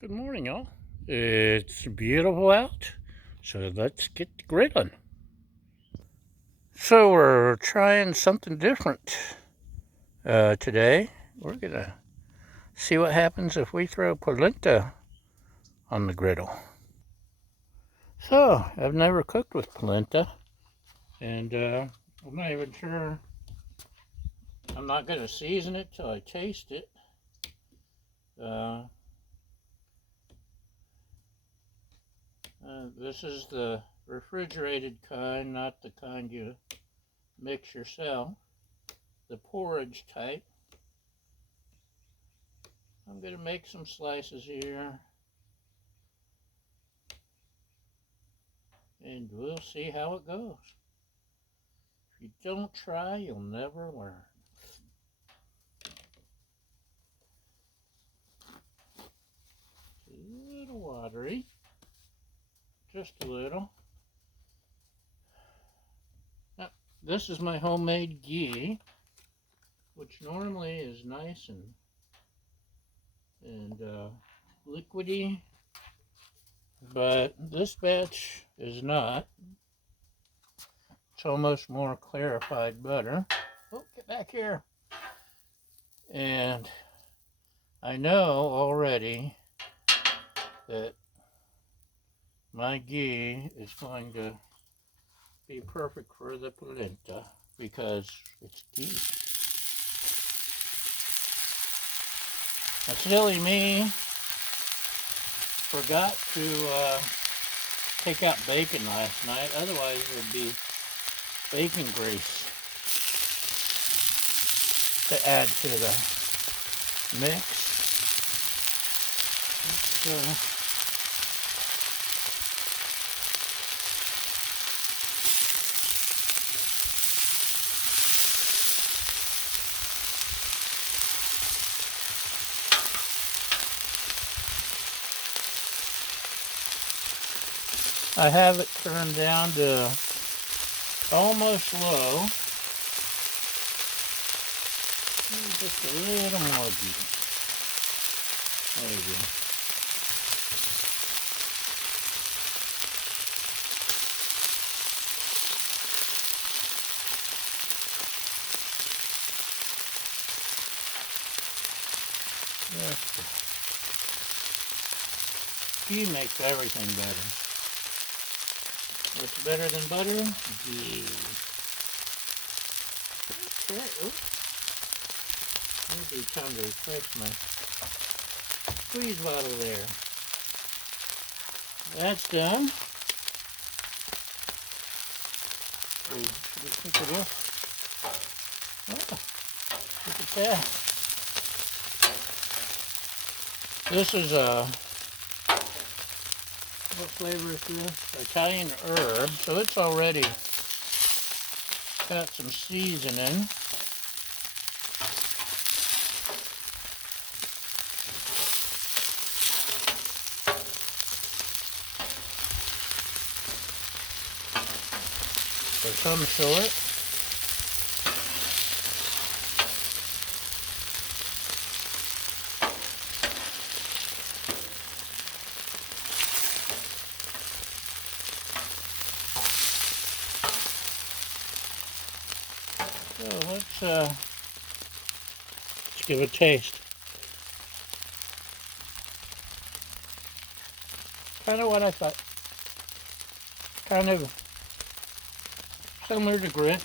Good morning, y'all. It's beautiful out, so let's get to griddling. So we're trying something different today. We're gonna see what happens if we throw polenta on the griddle. So I've never cooked with polenta, and I'm not even sure. I'm not gonna season it till I taste it. Uh, this is the refrigerated kind, not the kind you mix yourself. The porridge type. I'm going to make some slices here, and we'll see how it goes. If you don't try, you'll never learn. A little watery, just a little. Now, this is my homemade ghee, which normally is nice and liquidy, but this batch is not. It's almost more clarified butter. Oh, get back here. And I know already that my ghee is going to be perfect for the polenta because it's ghee. Now, silly me forgot to take out bacon last night. Otherwise, there'd be bacon grease to add to the mix. I have it turned down to almost low. Maybe just a little more ghee. Maybe. Ghee makes everything better. What's better than butter? Ghee. Okay. Maybe time to replace my squeeze bottle there. That's done. Should we take it off? Oh, look at that. This is what flavor is this? Italian herb. So it's already got some seasoning. For some sort. So let's give it a taste. Kind of what I thought. Kind of similar to grits.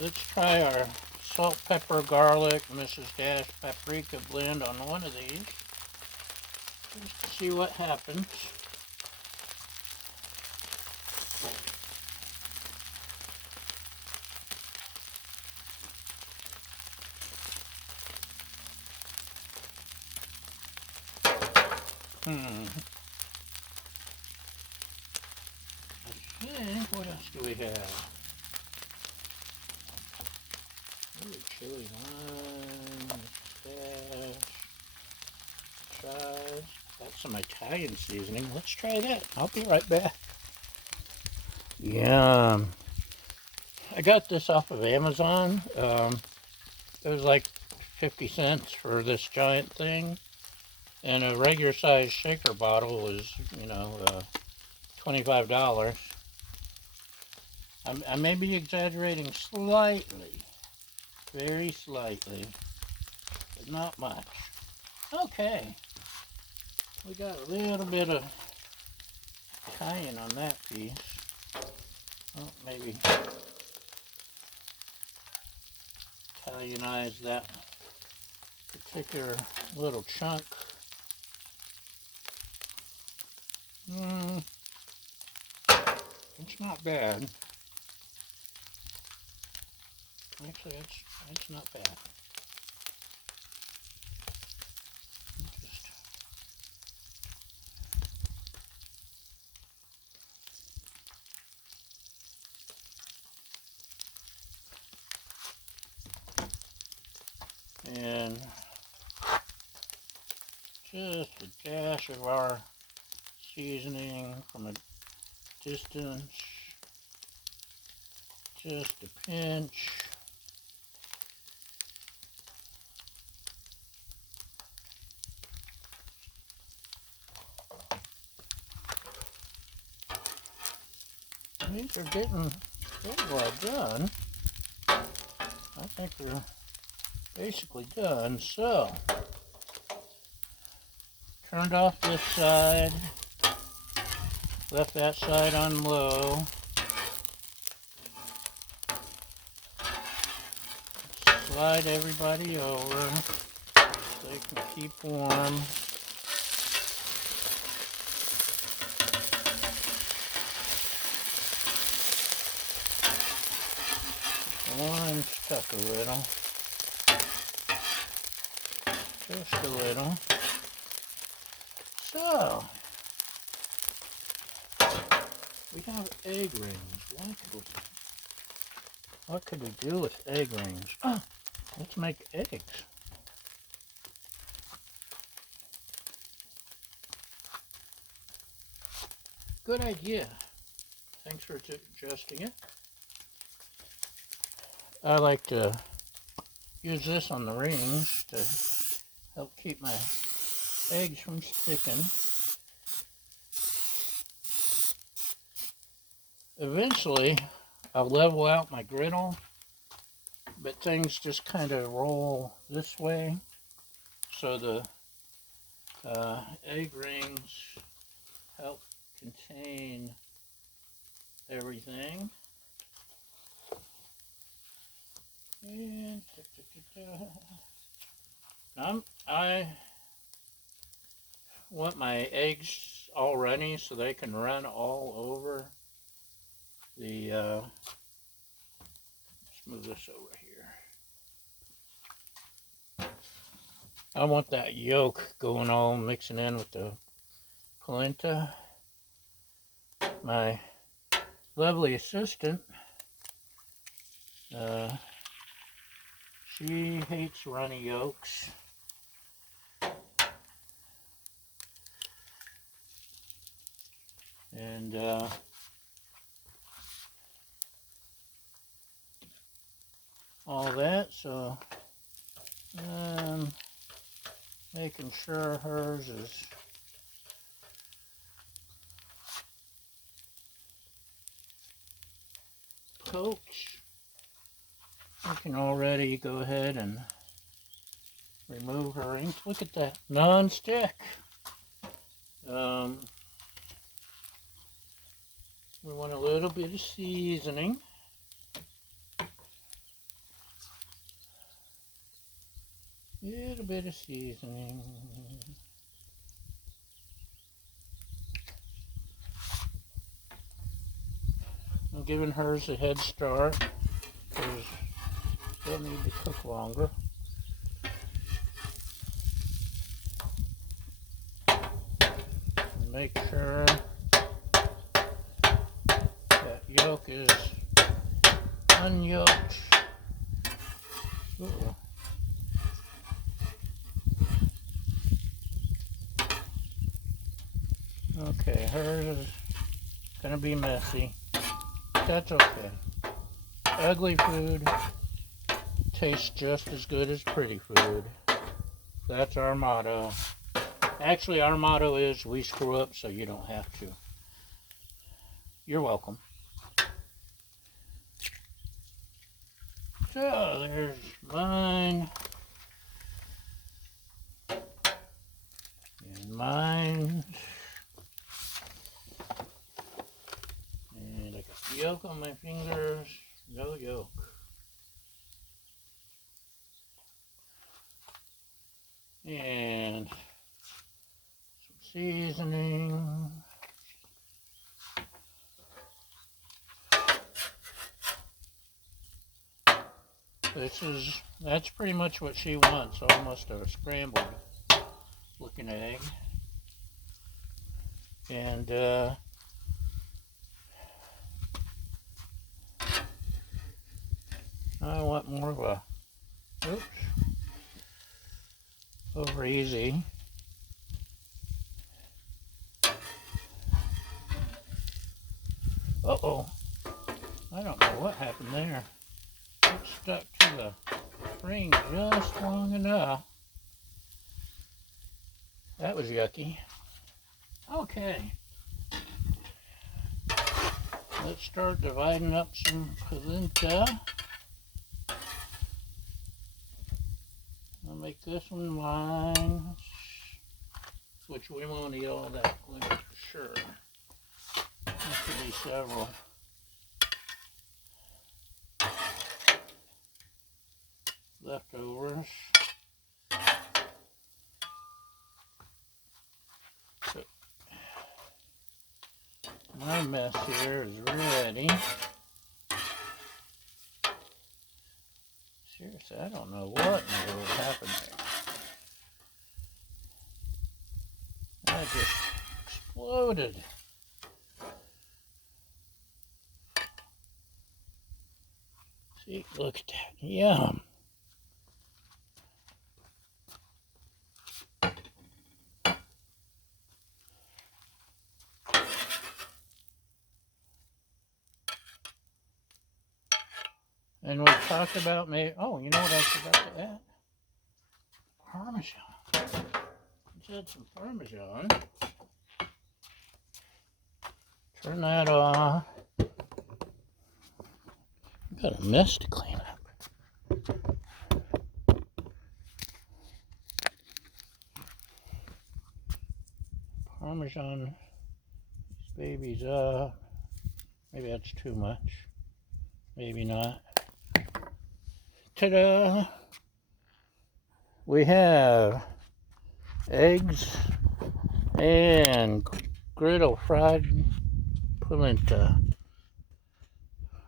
Let's try our salt, pepper, garlic, Mrs. Dash paprika blend on one of these. Just to see what happens. Okay, what else do we have? Ooh, chili lime, mustache, chives. Got some Italian seasoning. Let's try that. I'll be right back. Yum. I got this off of Amazon. It was like 50 cents for this giant thing. And a regular size shaker bottle is, you know, $25. I may be exaggerating slightly, very slightly, but not much. Okay, we got a little bit of cayenne on that piece. Oh, maybe Cayennize that particular little chunk. It's not bad. Actually, it's not bad. And just a dash of our seasoning from a distance, just a pinch. These are getting pretty well done. I think they're basically done. So, turned off this side, left that side on low. Slide everybody over so they can keep warm. One stuck a little, just a little. So, we have egg rings. What could we do with egg rings? Oh, let's make eggs. Good idea. Thanks for suggesting it. I like to use this on the rings to help keep my eggs from sticking. Eventually, I'll level out my griddle, but things just kind of roll this way, so the egg rings help contain everything. And I want my eggs all runny so they can run all over the, let's move this over here. I want that yolk going all mixing in with the polenta. My lovely assistant, she hates runny yolks. And all that, so making sure hers is cooked. I can already go ahead and remove her rings. Look at that, non-stick. We want a little bit of seasoning. Little bit of seasoning. I'm giving hers a head start because they'll need to cook longer. And make sure that yolk is unyoked. Ooh. Okay, hers is gonna be messy. That's okay. ugly food tastes just as good as pretty food. That's our motto. Actually, our motto is we screw up so you don't have to. You're welcome. So, there's mine. And mine. And I got the yolk on my fingers. No yolk. And some seasoning. That's pretty much what she wants, almost a scrambled looking egg. And I want more of a, oops, over easy. Uh-oh, I don't know what happened there. It stuck to the spring just long enough. That was yucky. Okay. Let's start dividing up some polenta. I'll make this one mine, which we won't eat all that polenta for sure. There could be several. Leftovers. So my mess here is ready. Seriously, I don't know what in the world happened there. That just exploded. See, look at that. Yum. And we talked about maybe, oh, you know what I forgot to add? Parmesan. Let's add some Parmesan. Turn that off. I've got a mess to clean up. Parmesan these babies up. Maybe that's too much. Maybe not. Ta-da! We have eggs and griddle fried polenta.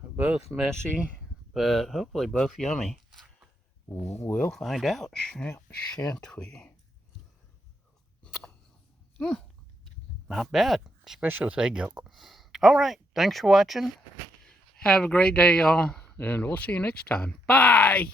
Both messy, but hopefully both yummy. We'll find out, shan't we? Not bad, especially with egg yolk. All right, thanks for watching. Have a great day, y'all, and we'll see you next time. Bye!